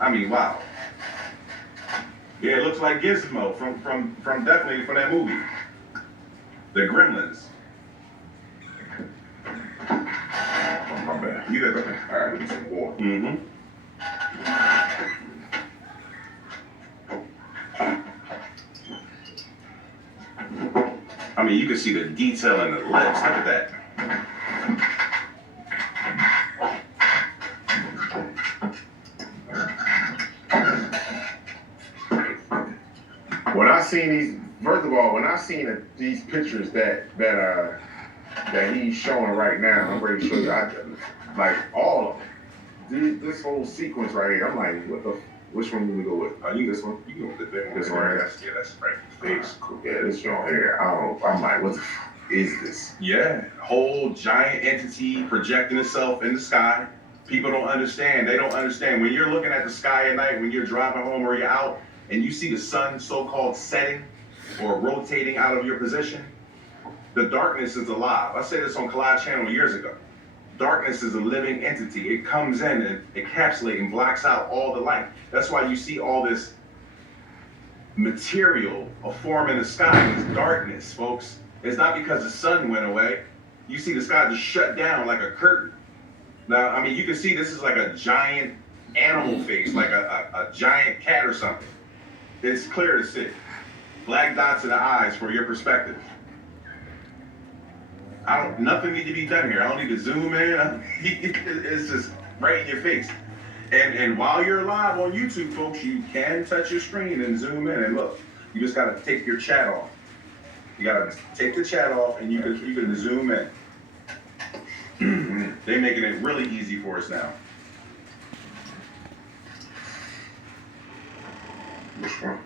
I mean, wow. Yeah, it looks like Gizmo from definitely from that movie, The Gremlins. Oh, my bad. You got All right, get some more. Mm-hmm. I mean, you can see the detail in the lips. Look at that. When I seen these, first of all, when I seen these pictures that he's showing right now, I'm ready to show you. Like all of them. This whole sequence right here. I'm like, what the? Which one do we go with? You this one? You go with the big one. This one right here. That's right. Face. Cool. Yeah, this joint here. I'm like, what the is this? Yeah, whole giant entity projecting itself in the sky. People don't understand. They don't understand. When you're looking at the sky at night, when you're driving home or you're out, and you see the sun so-called setting or rotating out of your position, the darkness is alive. I said this on Collide Channel years ago. Darkness is a living entity. It comes in and encapsulates and blocks out all the light. That's why you see all this material, a form in the sky. It's darkness, folks. It's not because the sun went away. You see the sky just shut down like a curtain. Now, I mean, you can see this is like a giant animal face, like a giant cat or something. It's clear to see. Black dots in the eyes for your perspective. Nothing need to be done here. I don't need to zoom in. It's just right in your face. And while you're live on YouTube, folks, you can touch your screen and zoom in and look. You just gotta take your chat off. You gotta take the chat off and you can zoom in. They're making it really easy for us now. Which one?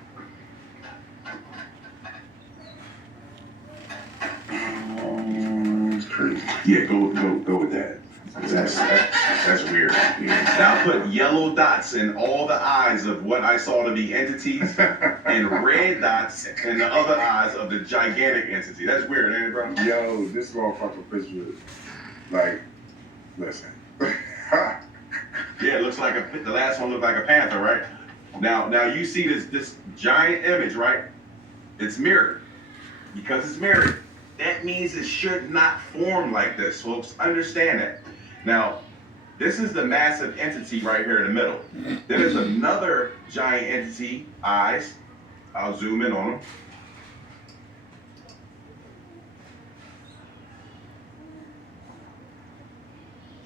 It's crazy. Yeah, go with that. That's weird. Yeah. Now I put yellow dots in all the eyes of what I saw to be entities, and red dots in the other eyes of the gigantic entity. That's weird, ain't it, bro? Yo, this motherfucker picture, like, listen. Yeah, it looks like the last one looked like a panther, right? Now you see this giant image, right? It's mirrored. Because it's mirrored, that means it should not form like this, folks. Understand that. Now, this is the massive entity right here in the middle. Then there's another giant entity, eyes. I'll zoom in on them.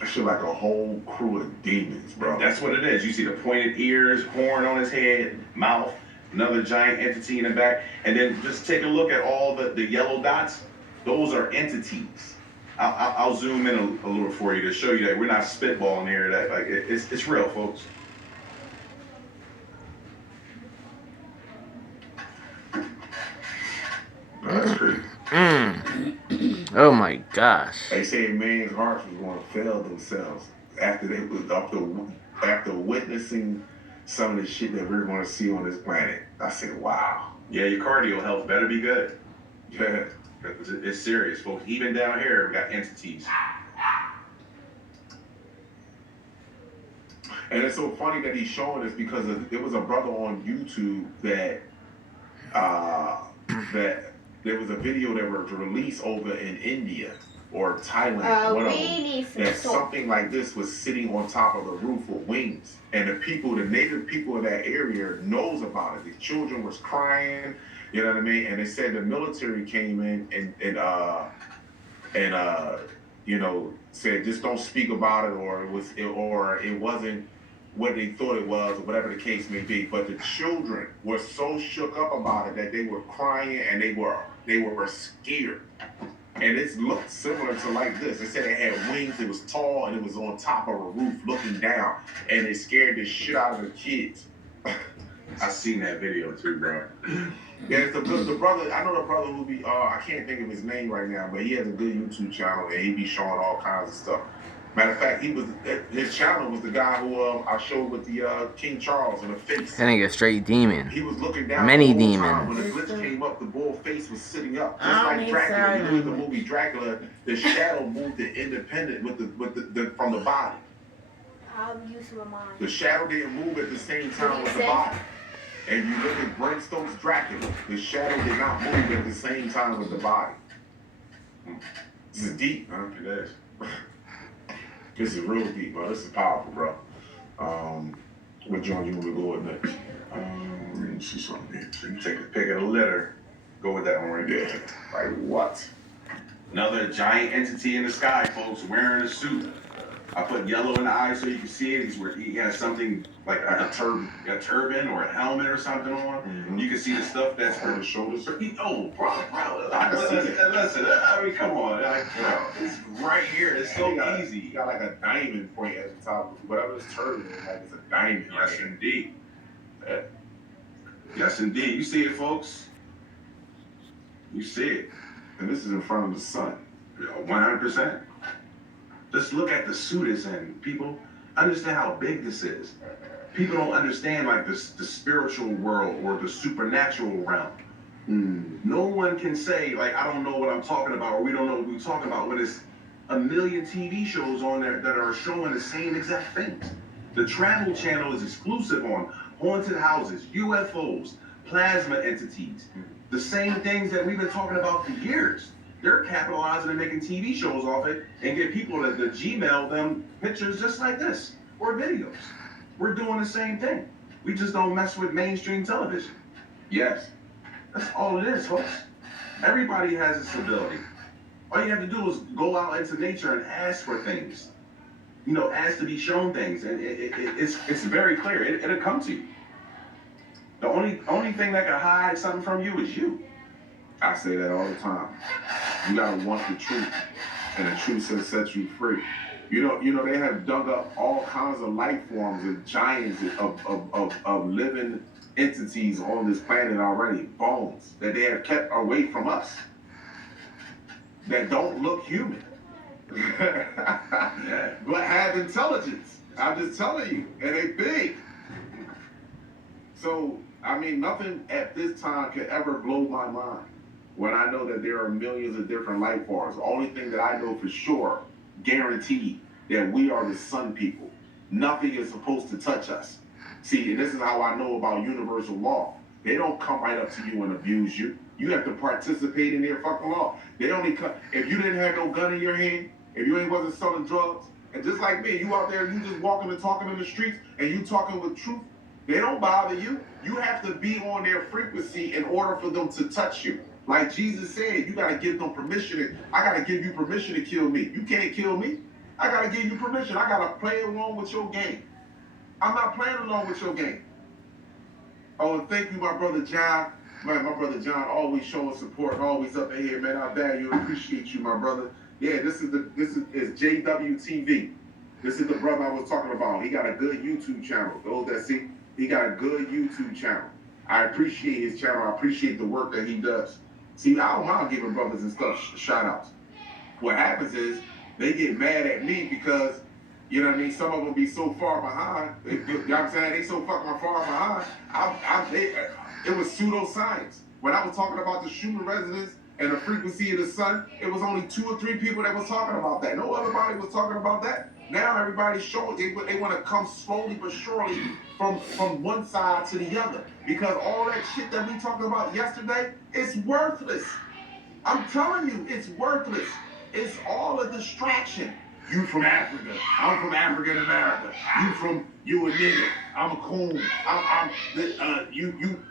I feel like a whole crew of demons, bro. That's what it is. You see the pointed ears, horn on his head, mouth, another giant entity in the back. And then just take a look at all the yellow dots. Those are entities. I'll zoom in a little for you to show you that we're not spitballing here. That like it's real, folks. That's crazy. Oh my gosh. They say man's hearts was going to fail themselves after witnessing some of the shit that we're going to see on this planet. I said, wow. Yeah, your cardio health better be good. Yeah. It's serious, folks. Even down here, we got entities. And it's so funny that he's showing this because there was a brother on YouTube that there was a video that was released over in India or Thailand, one of them, that something like this was sitting on top of the roof with wings. And the native people in that area knows about it. The children was crying, you know what I mean? And they said the military came in and you know, said just don't speak about it, or it wasn't what they thought it was, or whatever the case may be. But the children were so shook up about it that they were crying and they were scared. And it looked similar to like this. They said it had wings, it was tall, and it was on top of a roof looking down, and it scared the shit out of the kids. I seen that video too, bro. Yeah, it's the brother. I know the brother who be. I can't think of his name right now, but he has a good YouTube channel and he be showing all kinds of stuff. Matter of fact, his channel was the guy who I showed with the King Charles in the face. That nigga straight demon. He was looking down. Many the whole time. demons. When the glitch came up, the bull face was sitting up, just like Dracula. You look at the movie Dracula, the shadow moved independent with the from the body. How use of a mind. The shadow didn't move at the same time with the body. And you look at Bram Stoker's Dracula, the shadow did not move at the same time with the body. This is deep, huh? It is. This is real deep, bro. This is powerful, bro. What joint you want to go with next? Let me see something here. So you take a pick of the litter. Go with that one right there. Like what? Another giant entity in the sky, folks, wearing a suit. I put yellow in the eye so you can see it. He has something like a turban or a helmet or something on. Mm-hmm. You can see the stuff that's on his shoulders. Oh, bro. Listen, I mean, come on. Like, it's right here. It's so easy. He got like a diamond point at the top. Whatever his turban is, like it's a diamond. Yes, indeed. Yes, indeed. You see it, folks? You see it. And this is in front of the sun. 100%. Just look at the suit it's in. People understand how big this is. People don't understand like the spiritual world or the supernatural realm. No one can say like I don't know what I'm talking about or we don't know what we're talking about when it's a million TV shows on there that are showing the same exact things. The Travel Channel is exclusive on haunted houses, UFOs, plasma entities, the same things that we've been talking about for years. They're capitalizing and making TV shows off it and get people to Gmail them pictures just like this or videos. We're doing the same thing. We just don't mess with mainstream television. Yes. That's all it is, folks. Everybody has this ability. All you have to do is go out into nature and ask for things. You know, ask to be shown things, and it's very clear. It'll come to you. The only thing that can hide something from you is you. I say that all the time. You gotta want the truth, and the truth will set you free. You know, they have dug up all kinds of life forms and giants of living entities on this planet already, bones that they have kept away from us, that don't look human, but have intelligence. I'm just telling you, and they big. So, I mean, nothing at this time can ever blow my mind when I know that there are millions of different life forms. The only thing that I know for sure, guaranteed, that we are the sun people. Nothing is supposed to touch us. See, and this is how I know about universal law. They don't come right up to you and abuse you. You have to participate in their fucking law. They only come, if you didn't have no gun in your hand, if you wasn't selling drugs, and just like me, you out there, you just walking and talking in the streets, and you talking with truth, they don't bother you. You have to be on their frequency in order for them to touch you. Like Jesus said, you gotta give them permission. I gotta give you permission to kill me. You can't kill me. I gotta give you permission. I gotta play along with your game. I'm not playing along with your game. Oh, and thank you, my brother John. Man, my brother John always showing support and always up in here, man. I value and appreciate you, my brother. Yeah, this is JWTV. This is the brother I was talking about. He got a good YouTube channel. Those that see, he got a good YouTube channel. I appreciate his channel. I appreciate the work that he does. See, I don't mind giving brothers and stuff shout outs. What happens is they get mad at me because, you know what I mean, some of them be so far behind. You know what I'm saying? They so fucking far behind. It was pseudoscience. When I was talking about the Schumann resonance and the frequency of the sun, it was only 2 or 3 people that was talking about that. No other body was talking about that. Now everybody's showing they want to come slowly but surely from one side to the other. Because all that shit that we talked about yesterday, it's worthless. I'm telling you, it's worthless. It's all a distraction. You from Africa. I'm from African America. You a nigga. I'm a coon.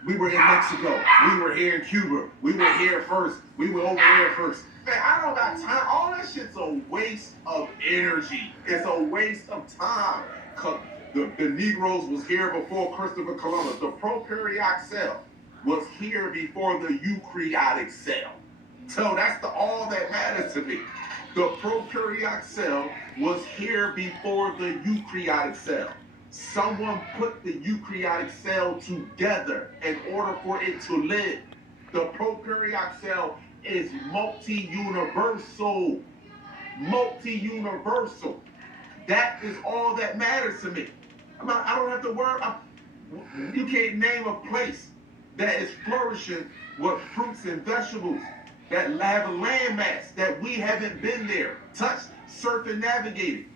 We were in Mexico. We were here in Cuba. We were here first. We were over there first. Man, I don't got time. All that shit's a waste of energy. It's a waste of time. The Negroes was here before Christopher Columbus. The prokaryotic cell was here before the eukaryotic cell. So that's all that matters to me. The prokaryotic cell was here before the eukaryotic cell. Someone put the eukaryotic cell together in order for it to live. The prokaryotic cell is multi-universal. Multi-universal. That is all that matters to me. I don't have to worry. You can't name a place that is flourishing with fruits and vegetables, that have a landmass, that we haven't been there, touched, surfed, and navigated.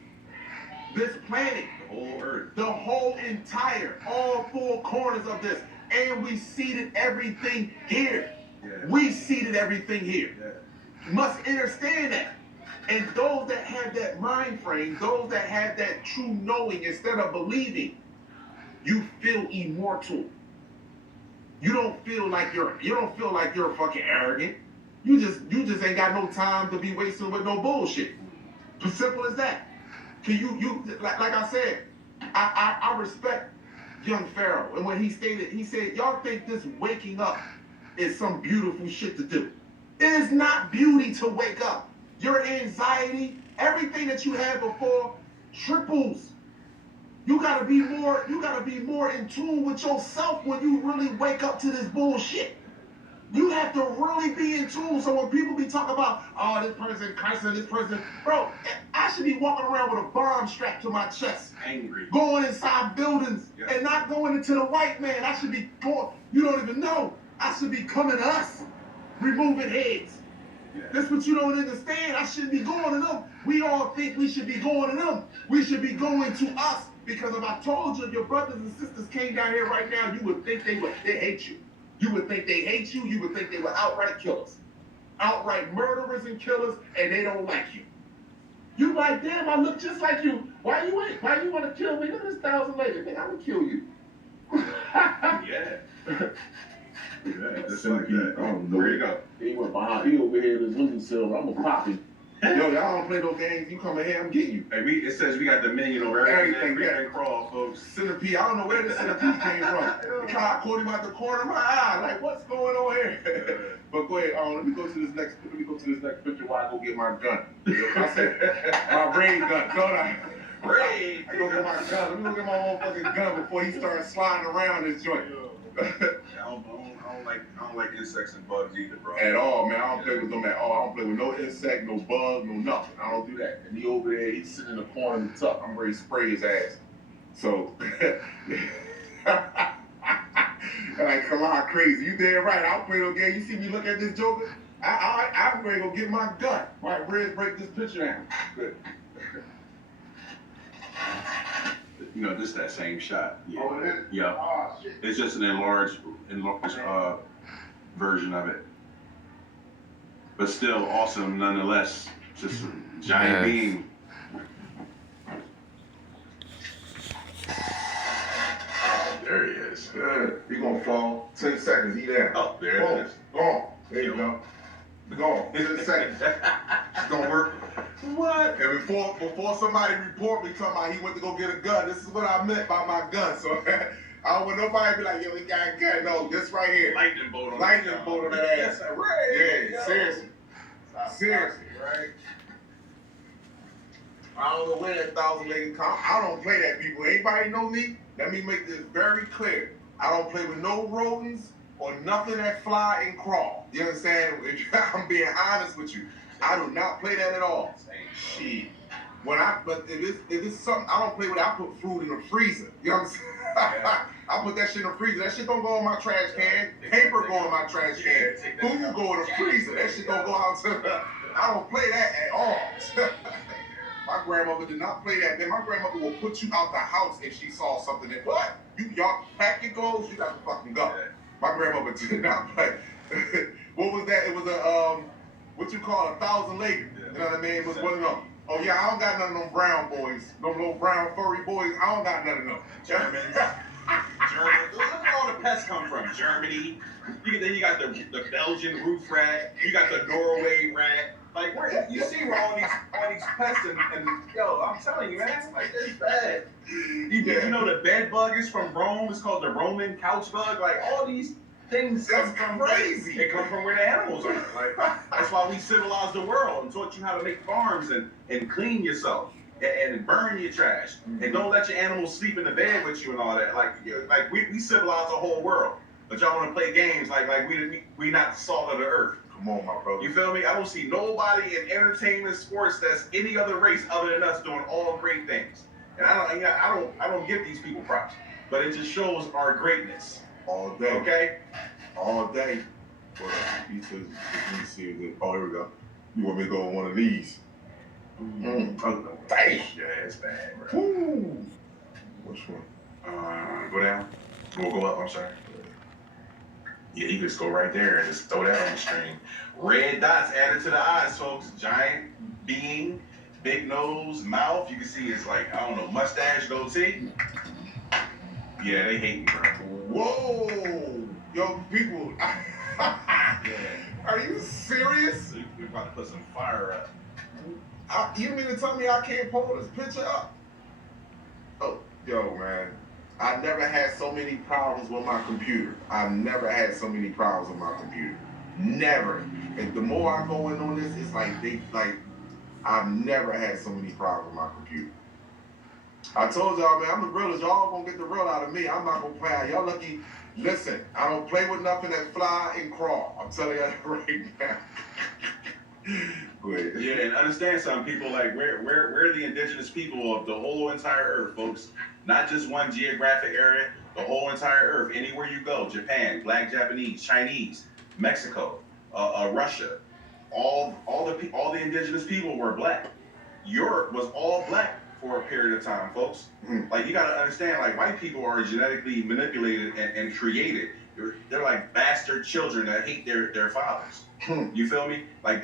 This planet, whole earth. The whole entire, all four corners of this. And we seeded everything here. Yeah. We seeded everything here. Yeah. You must understand that. And those that have that mind frame, those that have that true knowing instead of believing, you feel immortal. You don't feel like you're fucking arrogant. You just ain't got no time to be wasting with no bullshit. As simple as that. Can you like I said, I respect young Pharaoh. And when he said, y'all think this waking up is some beautiful shit to do. It is not beauty to wake up. Your anxiety, everything that you had before triples. You gotta be more in tune with yourself when you really wake up to this bullshit. You have to really be in tune. So when people be talking about, oh, this person cursing, this person, bro, I should be walking around with a bomb strapped to my chest. Angry. Going inside buildings and not going into the white man. I should be going, you don't even know. I should be coming to us, removing heads. Yeah. That's what you don't understand. I shouldn't be going to them. We all think we should be going to them. We should be going to us. Because if I told you, if your brothers and sisters came down here right now, you would think they hate you. You would think they hate you. You would think they were outright killers. Outright murderers and killers, and they don't like you. You like, damn, I look just like you. Why you want to kill me? Look at this 1,000 later. Nigga, I'm going to kill you. Yeah. Yeah, just like that. I don't know. Where you go? He went behind. He over here in his windowsill. I'm going to pop him. Yo, y'all don't play no games. You come in here, I'm getting you. Hey, it says we got dominion over everything. Yeah. And crawl, folks. Centipede. I don't know where the centipede came from. I caught him out the corner of my eye. Like, what's going on here? But go ahead. Let me go to this next picture while I go get my gun. I said, my raid gun. Don't I? Raid. I go get my gun. Let me go get my motherfucking gun before he starts sliding around this joint. I don't like insects and bugs either, bro. At all, man. I don't play with them at all. I don't play with no insect, no bug, no nothing. I don't do that. And he over there, he's sitting in the corner in the tuck. I'm ready to spray his ass. So, like, come on, crazy. You dead right. I'll play no game. You see me look at this joker? I'm ready to go get my gun. Right, Red, break this picture down. Good. You know, just that same shot. Yeah. Oh, it is? Yeah. Oh, shit. It's just an enlarged version of it. But still awesome nonetheless. Just a giant being. There he is. He gonna fall. 10 seconds, he there. Oh, there Boom. it is. Gone. There you go. Gone. 10 seconds. It's gonna work. What? And before somebody report me talking about he went to go get a gun, this is what I meant by my gun. So I don't want nobody to be like, yo, he got a gun. No, this right here. Lightning bolt on that ass. Yes, right. Yeah, seriously. Seriously. Right. I don't know where that 1,000-legged come. I don't play that, people. Anybody know me? Let me make this very clear. I don't play with no rodents or nothing that fly and crawl. You understand? I'm being honest with you. I do not play that at all. Shit. But if it's something I don't play with, I put food in the freezer. You know what I'm saying? Yeah. I put that shit in the freezer. That shit don't go in my trash can. Paper go in my trash can. Food go in the freezer. That shit don't go out to. I don't play that at all. My grandmother did not play that. Then my grandmother will put you out the house if she saw something that what? Y'all pack your clothes, you got to fucking go. My grandmother did not play. What was that? It was a what you call 1,000-legged. You know what I mean? It was one of them. Oh yeah, I don't got none of them brown boys. Them little brown furry boys. I don't got none of them. Germans. Germany. Look where all the pests come from. Germany. Then you got the Belgian roof rat. You got the Norway rat. Like where you see where all these pests and yo, I'm telling you, man, like it's bad. You know the bed bug is from Rome. It's called the Roman couch bug. Like all these things That's crazy. They come from where the animals are. Like that's why we civilized the world and taught you how to make farms and clean yourself and burn your trash and don't let your animals sleep in the bed with you and all that. Like we civilized the whole world, but y'all want to play games like we not the salt of the earth. Come on, my brother. You feel me? I don't see nobody in entertainment, sports that's any other race other than us doing all great things. And I don't give these people props, but it just shows our greatness. All day. Okay? All day. Well, he says, let me see. Oh, here we go. You want me to go on one of these? Oh, dang. Yeah, it's bad, bro. Woo. Which one? Go down. We'll go up, I'm sorry. Yeah, you can just go right there and just throw that on the screen. Red dots added to the eyes, folks. Giant being, big nose, mouth. You can see it's like, I don't know, mustache, goatee. Yeah, they hate me, bro. Whoa! Yo, people. Are you serious? We're about to put some fire up. You mean to tell me I can't pull this picture up? Oh, yo, man. I never had so many problems with my computer. I've never had so many problems with my computer. Never. And the more I go in on this, it's like I've never had so many problems with my computer. I told y'all, man, I'm the realest. Y'all gonna get the real out of me. I'm not gonna play. Y'all lucky. Listen, I don't play with nothing that fly and crawl. I'm telling you that right now. Go ahead. Yeah, and understand something, people, like we're the indigenous people of the whole entire earth, folks. Not just one geographic area, the whole entire earth. Anywhere you go, Japan, Black Japanese, Chinese, Mexico, Russia, all the indigenous people were black. Europe was all black for a period of time, folks. Mm. Like, you gotta understand, like, white people are genetically manipulated and created. They're like bastard children that hate their fathers. You feel me? Like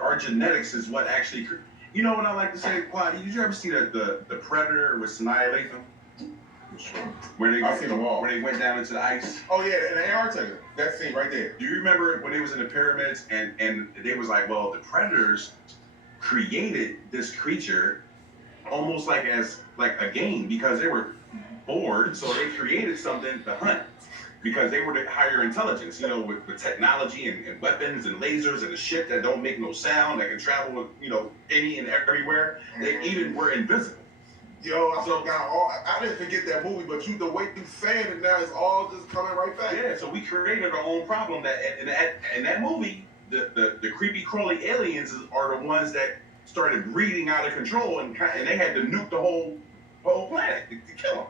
our genetics is what actually. You know what I like to say, Quad? Did you ever see the Predator with Sanaa Lathan? Sure. I've seen them all. Where they went down into the ice. Oh yeah, in Antarctica. That scene right there. Do you remember when they was in the pyramids and they was like, well, the predators created this creature almost like as like a game because they were bored, so they created something to hunt. Because they were the higher intelligence, you know, with technology and weapons and lasers and a ship that don't make no sound, that can travel with, you know, any and everywhere. They even were invisible. Yo, I didn't forget that movie, but the way you saying it now is all just coming right back. Yeah, so we created our own problem. That in that movie, the creepy crawly aliens are the ones that started breeding out of control, and they had to nuke the whole planet to kill them.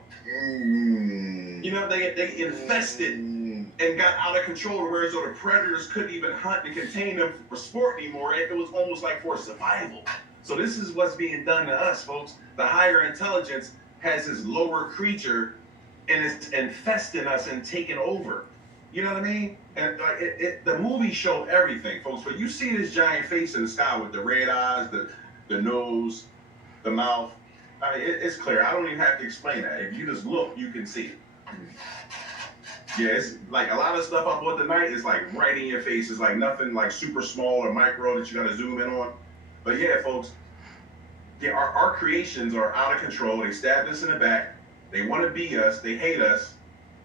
You know, they infested and got out of control, whereas the predators couldn't even hunt and contain them for sport anymore. It was almost like for survival. So this is what's being done to us, folks. The higher intelligence has this lower creature, and it's infesting us and taking over. You know what I mean? And the movie showed everything, folks. But you see this giant face in the sky with the red eyes, the nose, the mouth. I mean, it's clear. I don't even have to explain that. If you just look, you can see it. Yeah, it's like a lot of stuff I bought tonight is like right in your face. It's like nothing like super small or micro that you got to zoom in on. But yeah, folks, our creations are out of control. They stabbed us in the back. They want to be us. They hate us.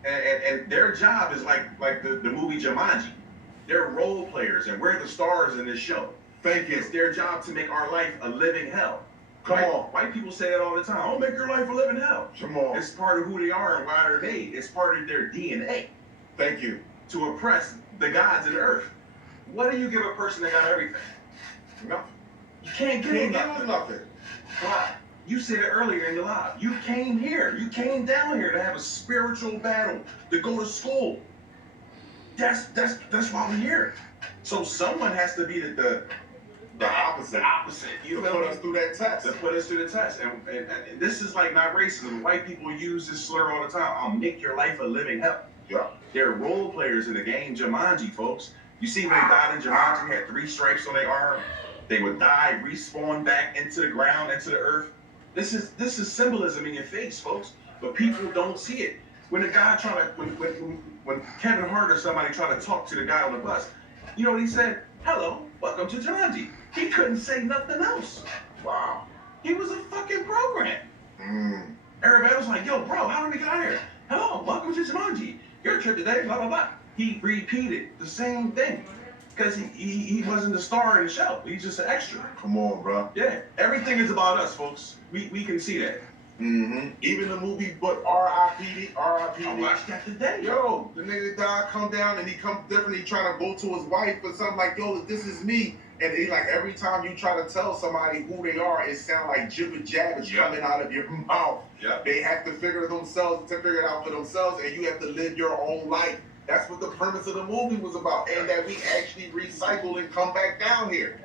And their job is like the movie Jumanji. They're role players, and we're the stars in this show. Thank you. It's their job to make our life a living hell. Come on. White people say that all the time. Oh, make your life a living hell. Come on. It's part of who they are and why they're made. It's part of their DNA. Thank you. To oppress the gods of the earth. What do you give a person that got everything? Nothing. You can't give them nothing. Why? You said it earlier in your live. You came here. You came down here to have a spiritual battle, to go to school. That's why we're here. So someone has to be the opposite. The opposite. You put us through that test. To put us through the test. And this is like not racism. White people use this slur all the time. I'll make your life a living hell. Yeah. They're role players in the game Jumanji, folks. You see when they died in Jumanji, had 3 stripes on their arm. They would die, respawn back into the ground, into the earth. This is symbolism in your face, folks. But people don't see it. When the guy when Kevin Hart or somebody tried to talk to the guy on the bus, you know what he said? Hello, welcome to Jumanji. He couldn't say nothing else. Wow. He was a fucking program. Everybody was like, yo, bro, how did we get out here? Hello, welcome to Jumanji. Your trip today, blah, blah, blah. He repeated the same thing. Because he wasn't the star in the show. He's just an extra. Come on, bro. Yeah, everything is about us, folks. We can see that. Even the movie, but R.I.P.D. I watched that today. Yo, the nigga died, come down, and he come different. He trying to go to his wife or something like, yo, this is me. And he like every time you try to tell somebody who they are, it sounds like jibber jabbers coming out of your mouth. Yeah. They have to figure it out for themselves, and you have to live your own life. That's what the premise of the movie was about, and that we actually recycle and come back down here.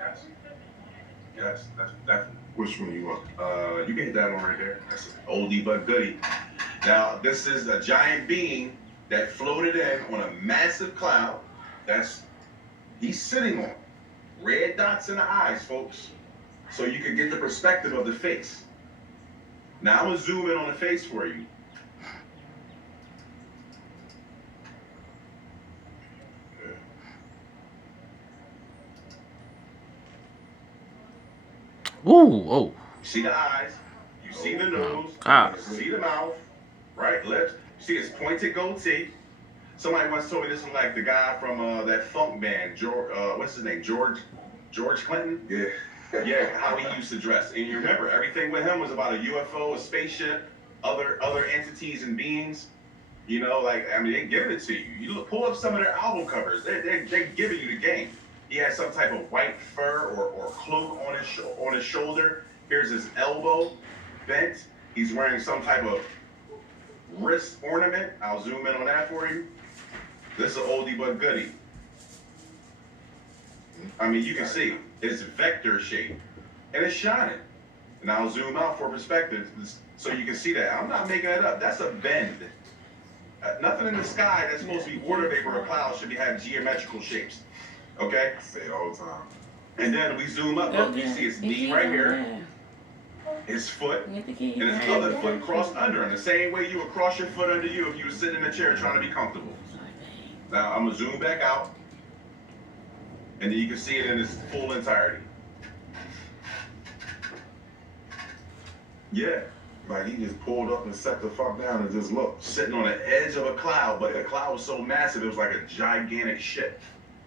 Yes, that's definitely. Which one you want? You can hit that one right there. That's an oldie but goodie. Now, this is a giant being that floated in on a massive cloud. He's sitting on. Red dots in the eyes, folks. So you can get the perspective of the face. Now I'm gonna zoom in on the face for you. Ooh, oh. You see the eyes, you see the nose, God. you see the mouth, right? Lips. You see his pointed goatee. Somebody once told me this was like the guy from that funk band, what's his name? George Clinton? Yeah. Yeah, how he used to dress. And you remember, everything with him was about a UFO, a spaceship, other entities and beings. You know, like, I mean, they give it to you. You pull up some of their album covers. They're giving you the game. He has some type of white fur or cloak on his shoulder. Here's his elbow bent. He's wearing some type of wrist ornament. I'll zoom in on that for you. This is an oldie but goodie. I mean, you can see it's vector shape and it's shining. And I'll zoom out for perspective so you can see that. I'm not making it up. That's a bend. Nothing in the sky that's supposed to be water vapor or clouds should have geometrical shapes. Okay? I say it all the time. And then we zoom up. Look, you see his knee right here, his foot, and his other foot crossed under him. The same way you would cross your foot under you if you were sitting in a chair trying to be comfortable. Now I'm gonna zoom back out, and then you can see it in its full entirety. Yeah. Like he just pulled up and sat the fuck down and just looked. Sitting on the edge of a cloud, but the cloud was so massive it was like a gigantic ship.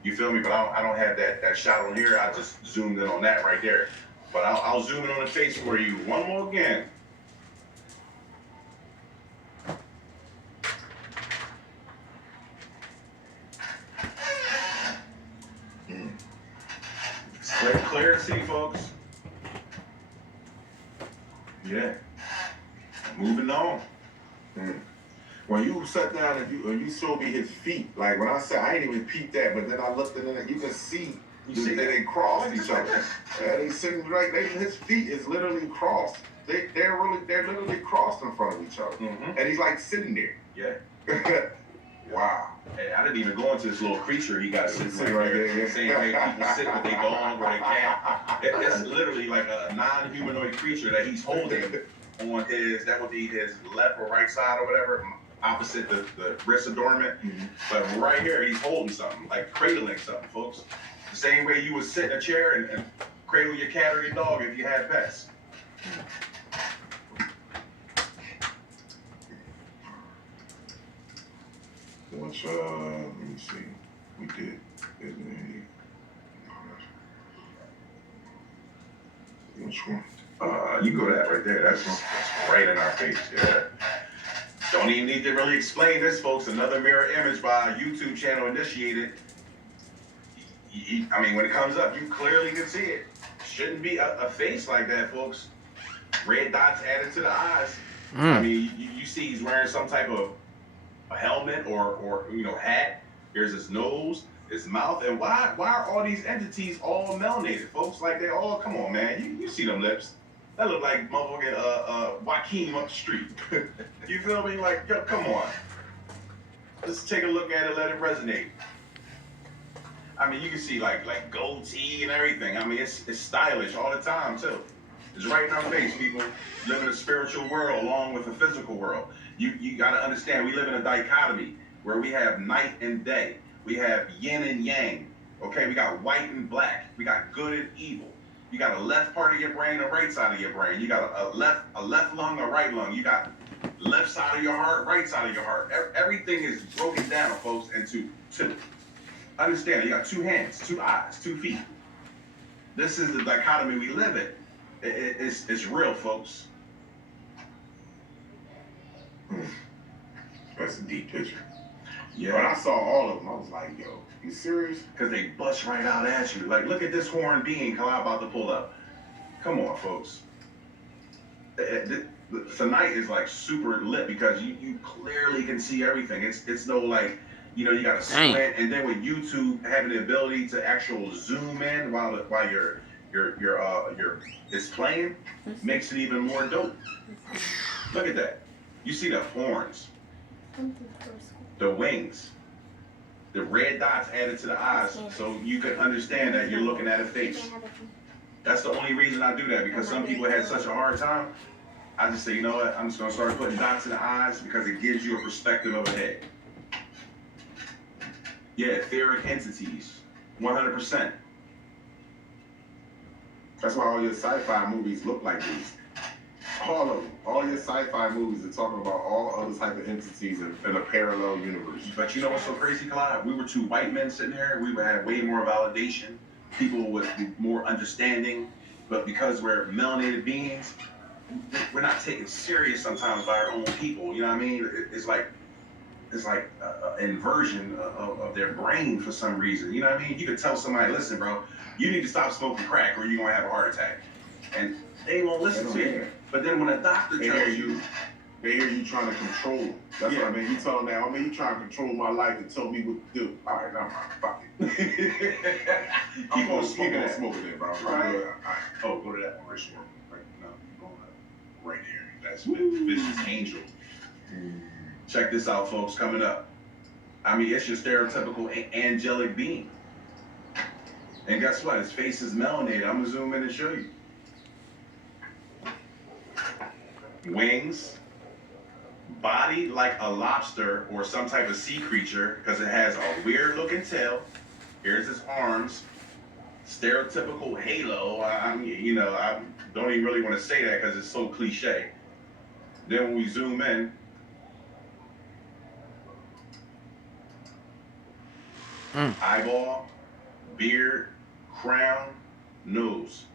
You feel me? But I don't have that shot on here. I just zoomed in on that right there. But I'll zoom in on the face for you one more again. It's clear to see, folks. Yeah. Moving on. When you sat down and you showed me his feet, like when I said I ain't even peeped that, but then I looked in it, you can see that they crossed each other. They sitting right. His feet is literally crossed. They're literally crossed in front of each other, and he's like sitting there. Yeah. Wow. Hey, I didn't even go into this little creature he got sitting right there. The same way people sit with their dog or their cat. It's literally like a non-humanoid creature that he's holding on that would be his left or right side or whatever, opposite the wrist adornment. But right here, he's holding something, like cradling something, folks. The same way you would sit in a chair and cradle your cat or your dog if you had pets. Which, let me see. We did. Which one? You go to that right there. That's right in our face. Yeah. Don't even need to really explain this, folks. Another mirror image by a YouTube channel initiated. I mean, when it comes up, you clearly can see it. Shouldn't be a face like that, folks. Red dots added to the eyes. I mean, you see he's wearing some type of a helmet or hat. Here's his nose, his mouth. And why are all these entities all melanated, folks? Like they all, come on, man. You see them lips. That look like motherfucking Joaquin up the street. You feel me? Like, yo, come on. Just take a look at it, let it resonate. I mean, you can see like goatee and everything. I mean, it's stylish all the time too. It's right in our face, people. Live in a spiritual world along with a physical world. You got to understand, we live in a dichotomy where we have night and day. We have yin and yang. Okay, we got white and black. We got good and evil. You got a left part of your brain, a right side of your brain. You got a left lung, a right lung. You got left side of your heart, right side of your heart. Everything is broken down, folks, into two. Understand, you got two hands, two eyes, 2 feet. This is the dichotomy we live in. It's real, folks. That's a deep picture. Yeah. When I saw all of them, I was like, yo, you serious? Because they bust right out at you. Like, look at this horned being I'm about to pull up. Come on, folks. Tonight is like super lit because you clearly can see everything. It's no like, you got to squint. And then with YouTube having the ability to actual zoom in while your your it's playing, makes it even more dope. Look at that. You see the horns, the wings, the red dots added to the eyes, so you can understand that you're looking at a face. That's the only reason I do that, because some people had such a hard time. I just say, you know what? I'm just gonna start putting dots in the eyes because it gives you a perspective of a head. Yeah, etheric entities, 100%. That's why all your sci-fi movies look like these. All of them. All your sci-fi movies are talking about all other type of entities in a parallel universe. But you know what's so crazy, Clyde? We were two white men sitting here. We would have way more validation. People with more understanding. But because we're melanated beings, we're not taken serious sometimes by our own people. You know what I mean? It's like inversion of their brain for some reason. You know what I mean? You could tell somebody, listen, bro, you need to stop smoking crack or you're going to have a heart attack. And they won't listen to you. But then when a doctor tells you, they hear you trying to control them. That's what I mean. You tell them that, you trying to control my life and tell me what to do. All right, I'm fuck it. keep on smoking it, bro. Right. All right. Oh, go to that first one. Right, no, you're going right there. That's Vicious Angel. Check this out, folks, coming up. I mean, it's your stereotypical angelic being. And guess what? His face is melanated. I'm going to zoom in and show you. Wings, body like a lobster or some type of sea creature because it has a weird looking tail. Here's his arms. Stereotypical halo. I don't even really want to say that because it's so cliche. Then when we zoom in, eyeball, beard, crown, nose.